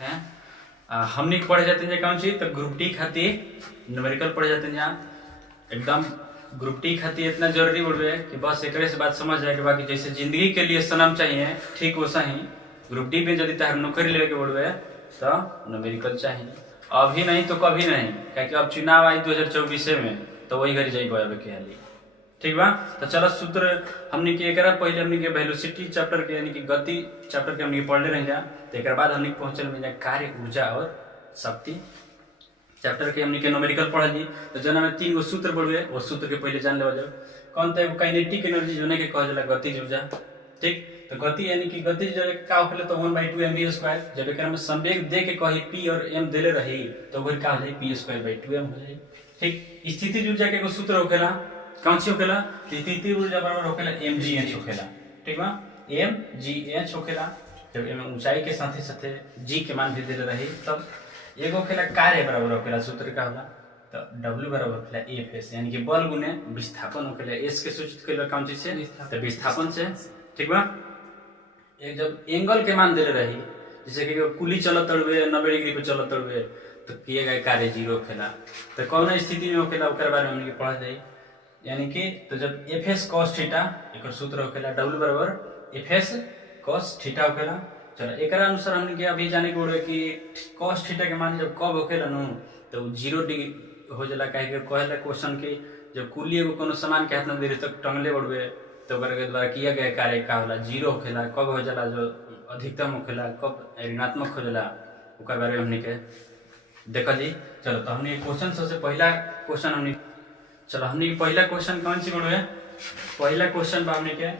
हैं हमने पढ़े जाते हैं कौन सी तो ग्रुप डी खातिर न्यूमेरिकल पढ़े जाते हैं जहाँ एकदम ग्रुप डी खातिर इतना जरूरी बोल रहे हैं कि बस एक से बात समझ जाए कि बाकी जैसे जिंदगी के लिए सनम चाहिए ठीक वैसा ही ग्रुप डी में यदि तार नौकरी लेके बोल रहे तो न्यूमेरिकल चाहिए। अभी नहीं तो कभी नहीं, क्या अब चुनाव आई 2024 में तो वही घरी जाए के हाली। ठीक बा, तो चलो सूत्र हमने के एकरा पहले हमने के वेलोसिटी चैप्टर के यानी कि गति चैप्टर के हमने पढ़ले रह जा, तो एक बाद हमने पहुंचल में कार्य ऊर्जा और शक्ति चैप्टर के हमने के न्यूमेरिकल पढ़ल जी। तो जना में 3 गो सूत्र बोलबे, वो सूत्र के पहले जान लेवा जाओ। कौन तो काइनेटिक एनर्जी जोने के कहल जाला गतिज ऊर्जा। ठीक, तो गति यानी कि गतिज जो का होखेला तो 1/2 mv²। जब एकरा में संवेग दे के कही p और m देले रही तो वो का हो जाई p²/2m हो जाई। ठीक, स्थितिज ऊर्जा के एगो सूत्र होखेला कौन सी होखेला, स्थितिज ऊर्जा बराबर होखेला mgh होखेला। ठीक बा, mgh होखेला जब एम ऊंचाई के साथे साथे g के मान भी देले रही तब एगो होखेला कार्य बराबर होखेला सूत्र का होला तो w बराबर होखेला Fs यानी कि बल गुने विस्थापन होखेला। s के सूचित कइला कौन चीज से तो विस्थापन से। ठीक बा, एक जब एंगल के मान देले रही जैसे कि कुली चलत तड़वे 90 डिग्री पे चलत तड़वे तो किए गए कार्य 0 होखेला। तो कौन स्थिति में होखेला ओकर बारे में हमनी के पढ़ जाई यानी कि तो जब Fs cos थीटा एकर सूत्र होखेला w बराबर Fs cos थीटा होखेला। चलो एकरा अनुसार हमने के अभी जाने के कि cos थीटा के मान जब कब होखेला नु तो 0 डिग्री हो जाला। काहे के कहला क्वेश्चन के जब कुली एगो कोनो सामान के हाथ में देरे तक टंगले बढ़वे तो ओकर के द्वारा किया गया कार्य का होला 0 होखेला। कब हो जाला जो अधिकतम होखेला कब ऋणात्मक हो जाला ओकर बारे में हमने के देखा जी। चलो तो हमने क्वेश्चन सबसे पहला क्वेश्चन हमने चलो हमने पहला क्वेश्चन कौन सी बढ़वे, पहला क्वेश्चन बा हमने के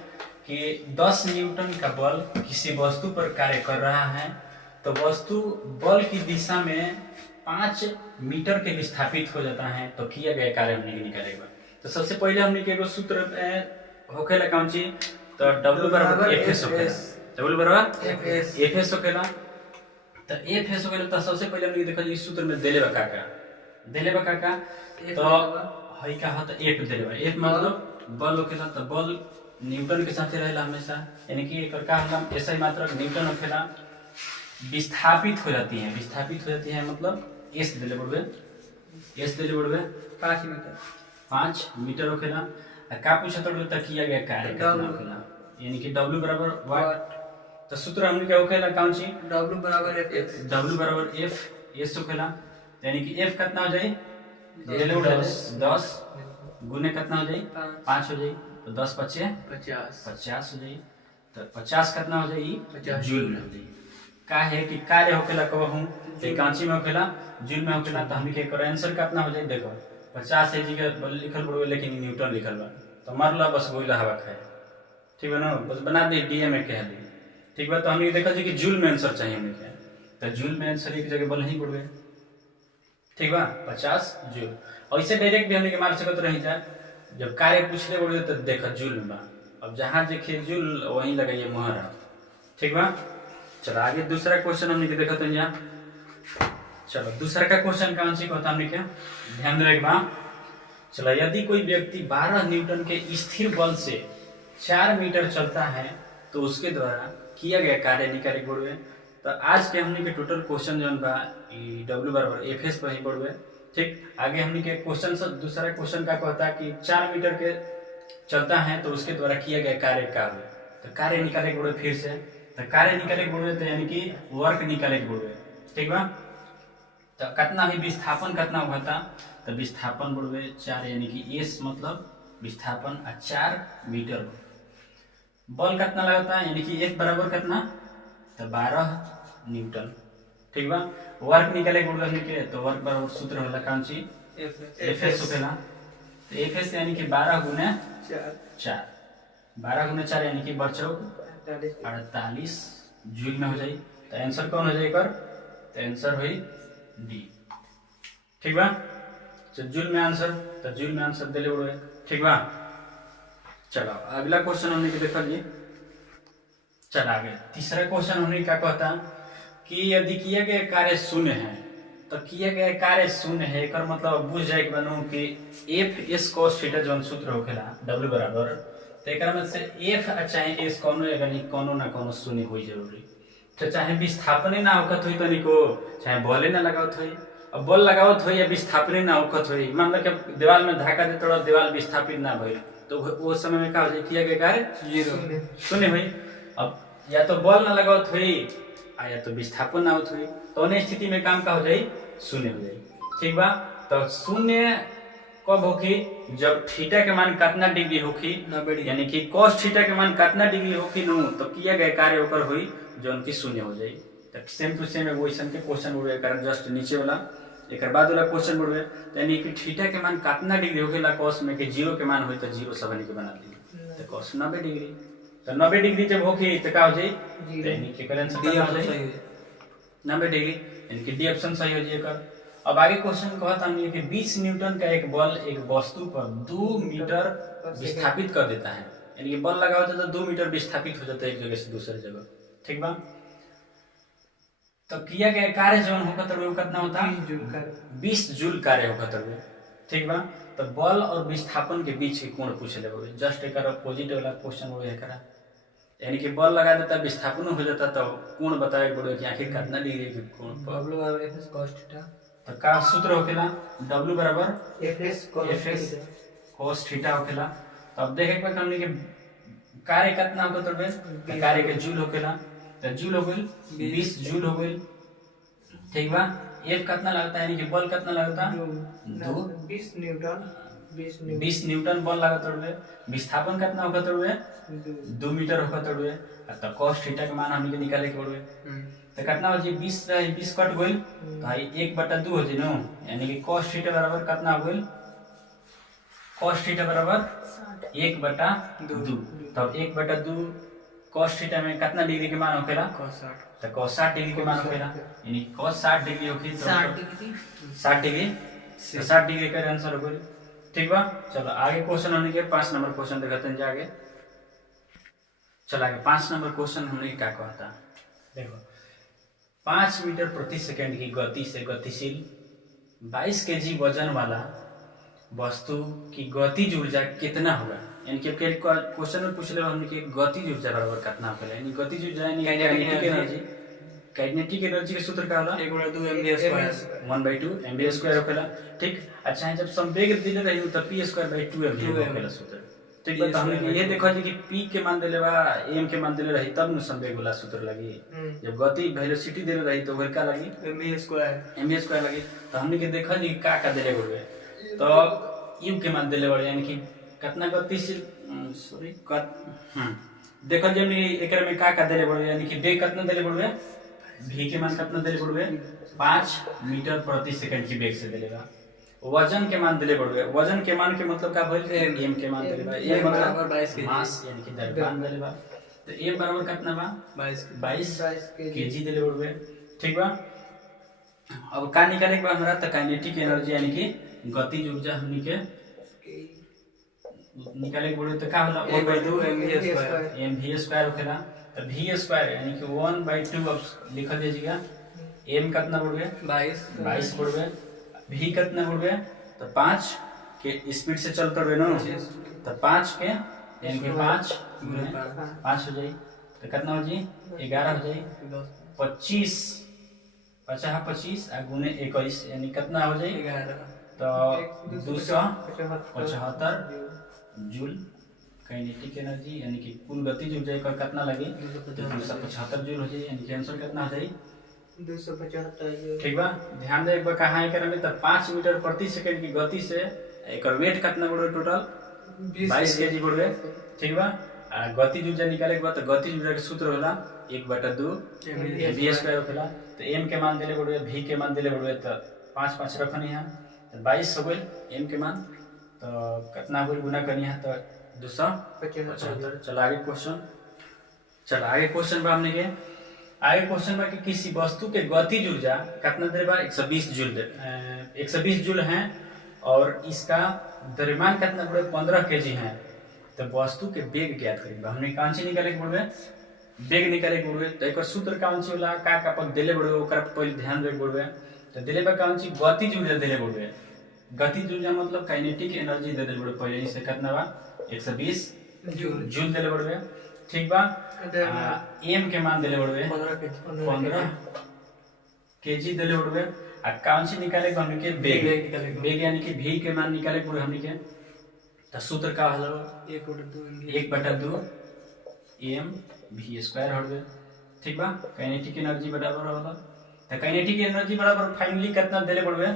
कि 10 न्यूटन का बल किसी वस्तु पर कार्य कर रहा है तो वस्तु बल की दिशा में 5 मीटर के विस्थापित हो जाता है तो किया गया कार्य हमने के निकालेगा। तो सबसे पहले हमने के एगो सूत्र होखेला कौन सी तो w बराबर Fs होखेला, w बराबर Fs होखेला। तो Fs होखेला तो सबसे पहले हमने देखा इस सूत्र में देले बा का तो हई का हो तो F देले बा। F मतलब बल होखेला तो बल न्यूटन के साथ रहेला हमेशा यानी कि एकर का होला ऐसा ही मात्रक न्यूटन होखेला। विस्थापित हो जाती है मतलब s देले बढ़वे 5 मीटर होखेला। का पूछा तो किया गया कार्य कितना होखेला यानी कि w बराबर वाट। तो सूत्र हमने क्या होखेला कौन सी w बराबर F s होखेला यानी कि f कितना हो जाए 10 गुने कितना हो जाए 5 हो जाए तो 10 5 50 हो जाए तो 50 कितना हो जाए जूल में हो जाए। का है कि कार्य होखेला कब हूं तो कांची में होखेला जूल में होखेला। तो हमनी के एकर आंसर कितना हो जाए देखो 50 है जी के लिखल पड़ो लेकिन न्यूटन लिखल बा तो मारला बस गोइला हवा खाए। ठीक बा ना, बस बना दे डीएम के हाली। ठीक बा, तो हमनी देखा जी कि जूल में आंसर चाहिए हमनी के तो जूल में आंसर एक जगह बल नहीं पड़वे। ठीक बा, 50 जूल। और इसे डायरेक्ट भी हमनी के मार सकत रही जा जब कार्य पूछले बोले तो देखा जूल में बा। अब जहां देखिए जूल वहीं लगाइए मोहर। ठीक बा, चलो आगे दूसरा क्वेश्चन हमने देखा तो यहाँ चलो दूसरा का क्वेश्चन कौन सी कहता हमने क्या ध्यान रखें बा। चलो यदि कोई व्यक्ति 12 न्यूटन के स्थिर बल से 4 मीटर चलता है तो उसके द्वारा किया गया कार्य निकाले बोलवे। तो आज के हमने के टोटल क्वेश्चन जो बा w बराबर Fs पर ही बोलवे। ठीक, आगे हमने के क्वेश्चन से दूसरा क्वेश्चन का कहता है कि 4 मीटर के चलता है तो उसके द्वारा किया गया कार्य का हो तो कार्य निकाले बोलवे। फिर से तो कार्य निकाले बोलवे तो यानी कि वर्क निकाले बोलवे। ठीक बा, तो कितना ही विस्थापन कितना हुआ था तो विस्थापन बोलवे 4 यानी कि s मतलब विस्थापन 4 मीटर। बल कितना लगता है यानी कि एक बराबर कितना तो 12 न्यूटन। ठीक बा, वर्क निकाले बोलवे के तो वर्क बराबर सूत्र होला कौन सी Fs होखेला। तो Fs यानी कि 12 गुने 4 12 गुने 4 यानी कि बचो 48 जूल में हो जाए। तो आंसर कौन हो जाए तो आंसर हुई डी। ठीक बा, तो जूल में आंसर देले बोलवे। ठीक बा, चलो अगला क्वेश्चन हमने देखा लिए। चलो आगे तीसरा क्वेश्चन हमने क्या कहता कि यदि किया गया कार्य शून्य है तो किया गया कार्य शून्य है एकर मतलब बुझ जाए के बनू कि Fs cos थीटा जौन सूत्र होखेला w बराबर तो एकरा में से f चाहे s कोनो यानी कोनो ना कोनो शून्य होई जरूरी। तो चाहे विस्थापन ना होकत हुई तनिको, चाहे बॉले ना लगावत हुई, अब बॉल लगावत हुई या विस्थापन ना होकत हुई, मान लो कि दीवार में धक्का देते और दीवार विस्थापित ना भइल, तो वो समय में क्या हो जाए, किया गया कार्य शून्य हुई। अब या तो बॉल ना लगावत हुई या तो विस्थापन ना होत हुई, तो उन्हें स्थिति में काम का हो जाए, शून्य हो जाए। ठीक बा, तो शून्य कब होगी, जब थीटा के मान कितना डिग्री होगी, यानी कि cos थीटा के मान कितना डिग्री होगी नु, तो किया गया कार्य ओकर हुई जो उनकी शून्य हो जाए। तो सेम टू सेम एगो ऐसन के क्वेश्चन उड़े कर जस्ट नीचे वाला एक बाद वाला क्वेश्चन उड़े, यानी कि थीटा के मान कितना डिग्री होखेला cos में, कि 0 के मान होई तो 0 सबनी के बना दी, तो cos 90 डिग्री, तो 90 डिग्री जब होगी तो क्या हो जाए, यानी कि करंट डी ऑप्शन सही हो जाए 90 डिग्री, यानी कि डी ऑप्शन सही हो जाएगा। अब आगे क्वेश्चन कहता है कि 20 न्यूटन का एक बल एक वस्तु पर 2 मीटर विस्थापित कर देता है, यानी कि बल लगा होता है तो 2 मीटर विस्थापित हो जाता है एक जगह से दूसरी जगह। ठीक बा, तो किया गया कार्य जो होगा तो वो कितना होता है, 20 जूल कार्य होगा तो। ठीक बा, तो बल और विस्थापन के बीच के कोण पूछ ले, जस्ट एक अपोजिट वाला क्वेश्चन वो है करा, यानी कि बल लगा देता विस्थापन हो जाता, तो कोण बताए पड़े कि आखिर कितना डिग्री के कोण पर। W बराबर F cos थीटा, तो का सूत्र होखेला W बराबर F cos थीटा होखेला। तो अब देखे के हमने के कार्य कितना होगा तो कार्य के जूल होखेला, तो जूल हो गइल 20 जूल हो गइल। ठीक बा, F कितना लगता है, यानी कि बल कितना लगता है 20 न्यूटन, 20 न्यूटन बल लागत है। विस्थापन कितना होगा तो 2 मीटर होगा तो, तो cos थीटा के मान हमने के निकाले के पड़े, तो कितना हो जाए 20 कट गइल तो 1/2 हो जाए नो, यानी कि cos थीटा बराबर कितना हो गइल, cos थीटा बराबर 1/2, तब 1/2 cos थीटा में कितना डिग्री के मान होखेला, तो cos 60 डिग्री के मान होखेला, यानी cos 60 डिग्री होखी तो 60 डिग्री, तो 60 डिग्री का आंसर हो गइल। ठीक बा, चलो आगे क्वेश्चन हमने के 5 नंबर क्वेश्चन देखते हैं जाके। चलो आगे 5 नंबर क्वेश्चन हमने क्या कहता, देखो 5 मीटर प्रति सेकंड की गति से गतिशील 22 केजी वजन वाला वस्तु की गतिज ऊर्जा कितना होगा, यानी कि क्वेश्चन में पूछ ले हमने कि गतिज ऊर्जा बराबर कितना होगा, यानी गतिज ऊर्जा यानी काइनेटिक एनर्जी, काइनेटिक एनर्जी के सूत्र का होला 1/2 mv², 1/2 mv² होखेला। ठीक, अच्छा जब संवेग दिले रही तो p² mv होखेला सूत्र। ठीक बा, तो हमने ये देखो जी कि p के मान देले बा m के मान देले रही तब न संवेग वाला सूत्र लगी, जब गति वेलोसिटी देले रही तो ओकर का लगी mv² लगी। तो हमने के देखो जी का देले बड़े, तो u के मान देले बड़े, यानी कि कितना गतिशील सॉरी देखो जी हमने एकर में का देले बड़े, यानी कि वेग कितना देले बड़े, v के मान कितना देले बड़े 5 मीटर प्रति सेकंड की वेग से देलेगा। वजन के मान दिले बड़े, वजन के मान के मतलब का भइल m के मान दिले बा, m बराबर 22 केजी मास, यानी कि द्रव्यमान दिले बा, तो m बराबर कितना बा 22 केजी दिले बड़े। ठीक बा, अब का निकाले के बा हमरा, तो काइनेटिक एनर्जी यानी कि गतिज ऊर्जा हमनी के निकाले के बड़े, तो का होला 1/2 mv² होखेला। तो v² यानी कि 1/2 अब लिख दीजिएगा, m कितना बड़े 22 बड़े, v कितना बड़े तो 5 के स्पीड से चलता रहे ना, तो 5 के यानी कि 5 हो जाए, तो कितना हो जाए 11 हो जाए, 25 आ गुने 21 यानी कितना हो जाए 11, तो 275 जूल काइनेटिक एनर्जी, यानी कि कुल गतिज ऊर्जा का कितना लगे 275 जूल हो जाए, यानी कि आंसर कितना हो जाए 275। ठीक बा, ध्यान दे एक बार कहां है करे तो 5 मीटर प्रति सेकंड की गति से एकर वेट कितना बढ़े, टोटल 22 केजी बढ़े। ठीक बा, गतिज ऊर्जा निकाले के बाद तो गतिज ऊर्जा के सूत्र होला 1/2 mv² होखेला। तो m के मान देले बढ़े, v के मान देले बढ़े, तो 5 रखनी है, तो 22 हो गइल m के मान, तो कितना हो गुना करनी है तो 275। चलो आगे क्वेश्चन बा हमने के आगे क्वेश्चन बा कि किसी वस्तु के गतिज ऊर्जा कितना देर बा 120 जूल है और इसका द्रव्यमान कितना बड़े 15 केजी है, तो वस्तु के वेग ज्ञात करेंगे। हमने कौन सी निकाले के बड़े, वेग निकाले के बड़े, तो एक सूत्र कौन सी होला का पक देले बड़े ओकरा पहले ध्यान रख बड़े, तो देले बा कौन सी गतिज ऊर्जा देले बड़े, गतिज ऊर्जा मतलब काइनेटिक एनर्जी दे देले बड़े पहले से कितना बा 120 जूल देले बड़े। ठीक बा, एम के मान दिले बड़वे 15 केजी दिले बड़वे आ कौन सी निकाले को हमनी के बेग बेग यानी कि v के मान निकाले पूरे हमनी के तो सूत्र का हलो 1/2 m v स्क्वायर हड़वे ठीक बा। काइनेटिक एनर्जी बराबर होला तो काइनेटिक एनर्जी बराबर फाइनली कितना दिले बड़वे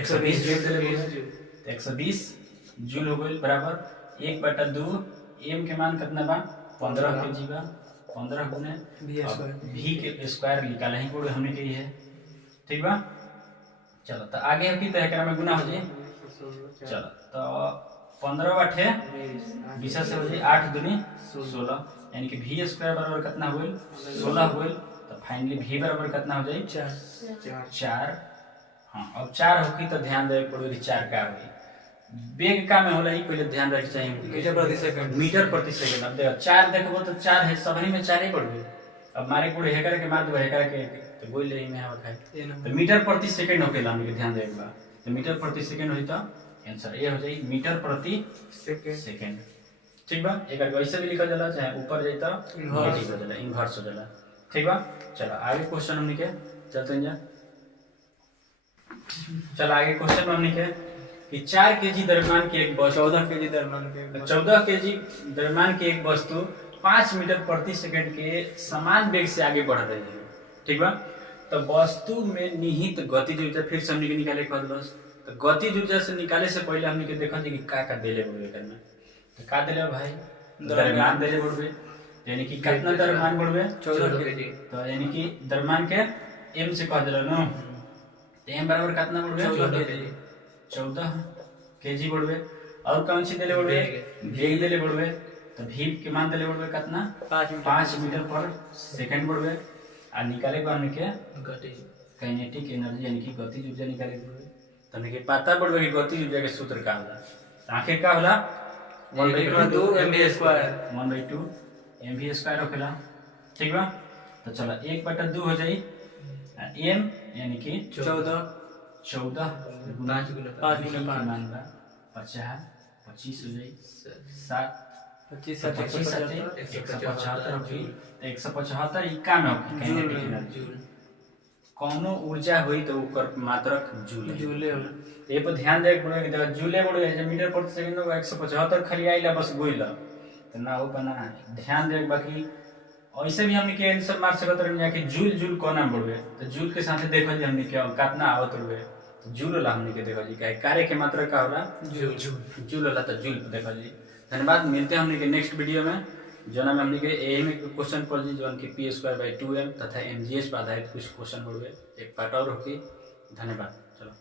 120 जूल दिले बड़वे 120 जूल हो गइल बराबर 1/2 m के मान कितना बा 15 केजी बा 15 गुने v के स्क्वायर निकाले ही पड़े हमने के है ठीक बा। चलो तो आगे की तो एकरा में गुना हो जाए चलो तो 15 बटे 20 से हो जाए 8 दूनी 16 यानी कि v स्क्वायर बराबर कितना होइल 16 होइल तो फाइनली v बराबर कितना हो जाए 4। हां अब 4 होकी तो ध्यान देवे पड़े कि 4 का होई बेग का में होला ई पहले ध्यान रखे चाहिए मीटर प्रति सेकंड। अब देखो 4 देखबो तो 4 है सबनी में 4 ही पड़बे अब मारे पूरे हेकर के मार दो हेकर के तो बोल ले में आवा खाए तो मीटर प्रति सेकंड होकेला हमके ध्यान देवे बा तो मीटर प्रति सेकंड होई तो आंसर ए हो जाई मीटर प्रति सेकंड ठीक बा। एकर वैसे भी लिखल जाला चाहे ऊपर जाई तो नेगेटिव हो जाला इन्वर्स हो जाला ठीक बा। चलो आगे क्वेश्चन हमनी के चलते हैं जा चल आगे क्वेश्चन हमनी के कि 4 केजी द्रव्यमान की एक वस्तु 14 केजी द्रव्यमान की एक वस्तु 5 मीटर प्रति सेकंड के समान वेग से आगे बढ़ रही है ठीक बा। तो वस्तु में निहित गतिज ऊर्जा फिर से हमने निकाले के बाद बस तो गतिज ऊर्जा से निकाले से पहले हमने के देखा कि का देले बड़वे करना तो का देले भाई द्रव्यमान देले बड़वे यानी कि कितना द्रव्यमान बड़वे 14 केजी तो यानी कि द्रव्यमान के m से कह देला न तो m बराबर कितना बड़वे 14 केजी बड़वे और कौन सी देले बड़वे वेग देले बड़वे तो v के मान देले बड़वे कितना 5 मीटर पर सेकंड बड़वे आ निकाले को हमने के काइनेटिक एनर्जी यानी कि गतिज ऊर्जा निकाले बड़वे तो हमने के पता बड़वे कि गतिज ऊर्जा के सूत्र का होला तो आखिर का होला 1/2 mv² mv² होखेला ठीक बा। तो चलो 1/2 हो जाई m यानी कि 14 5 गुना 5 मान बा 25 हो जाई 7 25 175 होगी तो 175 ई का में होगी काइनेटिक एनर्जी कौनो ऊर्जा होई तो ओकर मात्रक जूल है ये पर ध्यान दे के कि देखो जूले बड़े है मीटर प्रति सेकंड में 175 खाली आइला बस गोइला तो ना हो बना ध्यान दे बाकी ऐसे भी हमने के आंसर मार सकत रहनी कि जूल कोना बड़वे तो जूल के साथ देखो जी हमने के कितना आवत रहे तो जूल वाला हमने के देखो जी कार्य के मात्रा का होला जूल वाला तो जूल देखो जी। धन्यवाद मिलते हैं हमने के नेक्स्ट वीडियो में जोना में हमने के एही में क्वेश्चन पढ़ ली जो कि p²/2m तथा mgs पर आधारित कुछ क्वेश्चन बड़वे एक पार्ट और होगी। धन्यवाद चलो।